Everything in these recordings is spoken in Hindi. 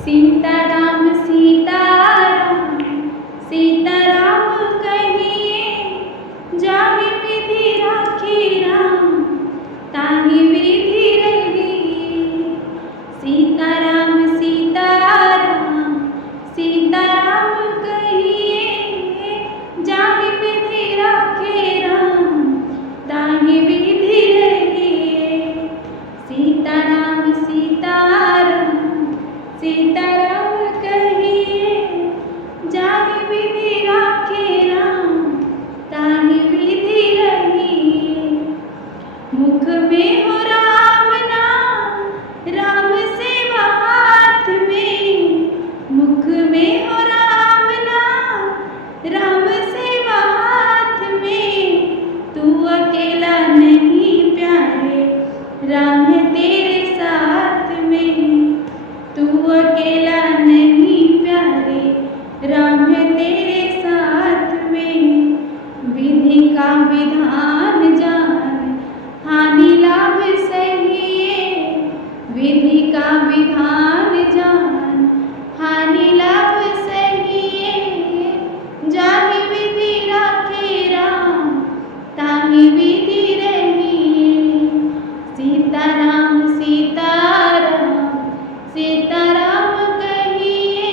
सीताराम सीताराम सीताराम कहिए, जाहि विधि राखी राम ताहि विधि रहिए। सीताराम सीताराम सीताराम कहिए, जाहि विधि राखे राम ताहि विधि रहिए। सीताराम सीताराम सीताराम कहिए, जाहि विधि राखे राम ताहि विधि रहिए। मुख में हो राम नाम, राम सेवा हाथ में। मुख में हो राम नाम, राम सेवा हाथ में। तू अकेला नहीं प्यारे, राम है तेरे साथ में। तू अकेला नहीं प्यारे, राम है तेरे साथ में। विधि का विधान जान, हानि लाभ सहिए। विधि का विधान जान, हानि लाभ सहिए। जाहि विधि राखे राम ताहि विधि रहिए। सीताराम सीताराम सीताराम कहिए,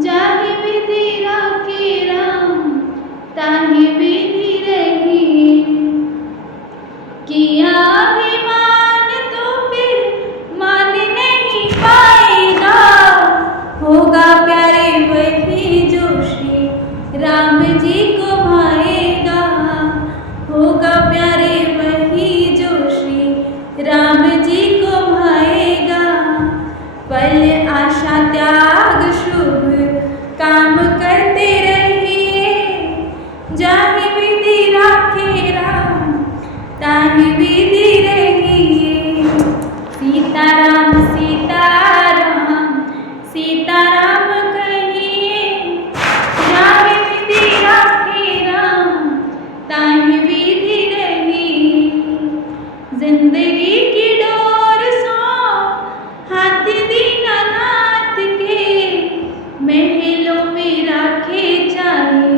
जाहि विधि राखे राम ताहि विधि रहिए। किया अभिमान तो फिर मान नहीं पाएगा, होगा प्यारे वही जो श्री राम जी को भाएगा। होगा प्यारे वही जो श्री राम जी को भाएगा। फल आशा त्याग शुभ काम करते रहिए। जाहि विधि राखे राम ताहि विधि रहिए। सीताराम सीताराम सीताराम कहिए, जाहि विधि राखे राम ताहि विधि रहिए। जिंदगी की डोर सौंप हाथ दीनानाथ के, महलों में राखे चाहे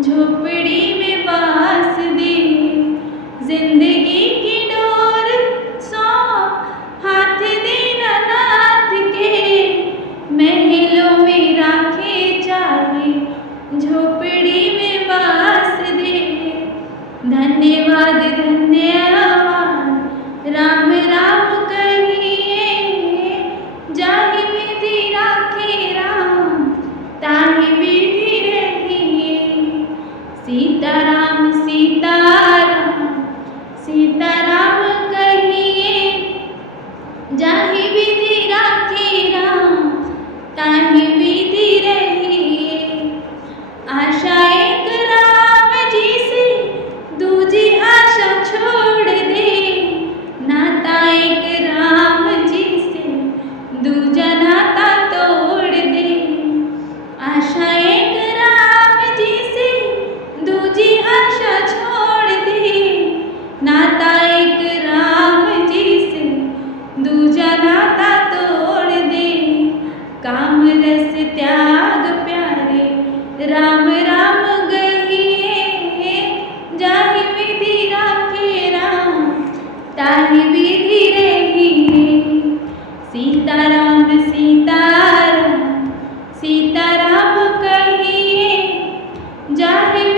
झोपड़ी में बास दे। जिंदगी की डोर सौंप हाथ दीनानाथ के, महलों में राखे चाहे झोपड़ी में बास दे। धन्यवाद धन्यवाद राम राम कहिए, जाहि विधि राखे राम ताहि विधि रहिए। सीताराम सीताराम सीताराम कहिए, जाहि विधि राखे राम ताहि विधि रहिए। आशा एक राम जी से दूजी आशा छोड़ दे। नाता एक राम जी से दूजा नाता तोड़ दे। आशा एक राम जी से दूजी आशा छोड़ दे। नाता एक राम जी से दूजा नाता तोड़ दे। काम रस त्याग प्यारे, राम राम कहिए, जाहि विधि राखे राम ताहि विधि रहिए। सीताराम सीताराम सीताराम कहिए, जाहि